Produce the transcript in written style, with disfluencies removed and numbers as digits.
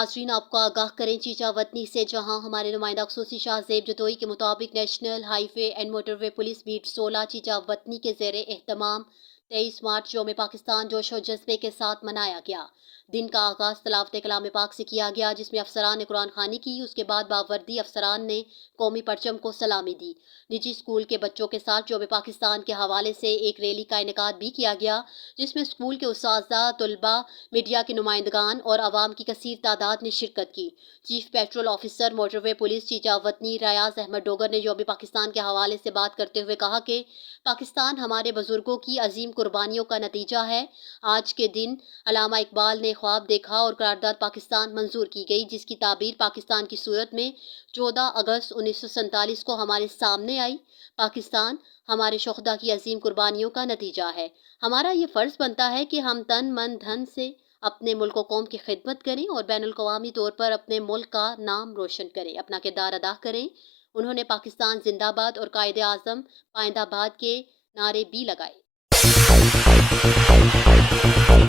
नाजरीन आपको आगाह करें चीचा वतनी से, जहां हमारे नुमाइंदा खसूसी शाह ज़ेब जदोई के मुताबिक national highway and motorway police beat 16 Chichawatni के ज़ेरे एहतमाम 23 मार्च यौम पाकिस्तान जोश और जज्बे के साथ मनाया गया। दिन का आगाज़ तलावत कलाम पाक से किया गया, जिसमें अफसरान ने कुरान खानी की। उसके बाद बावर्दी अफसरान ने कौमी परचम को सलामी दी। निजी स्कूल के बच्चों के साथ यौम पाकिस्तान के हवाले से एक रैली का इनेकाद भी किया गया, जिसमें स्कूल के उस्ताज़ा, तुलबा, मीडिया के नुमाइंदगान और आवाम की कसीर तादाद ने शिरकत की। Chief patrol officer motorway police Chichawatni Riaz Ahmed Dogar ने यौम पाकिस्तान के हवाले से बात करते हुए कहा कि पाकिस्तान हमारे बुजुर्गों की अजीम कुर्बानियों का नतीजा है। आज के दिन अल्लामा इकबाल ने ख्वाब देखा और करारदाद पाकिस्तान मंजूर की गई, जिसकी ताबीर पाकिस्तान की सूरत में 14 अगस्त 1947 को हमारे सामने आई। पाकिस्तान हमारे शुहदा की अजीम कुर्बानियों का नतीजा है। हमारा ये फ़र्ज़ बनता है कि हम तन मन धन से अपने मुल्क व कौम की खिदमत करें और बैनुल अक़वामी तौर पर अपने मुल्क का नाम रोशन करें, अपना किरदार अदा करें। उन्होंने पाकिस्तान जिंदाबाद और कायदे आज़म पाइंदाबाद के नारे भी लगाए।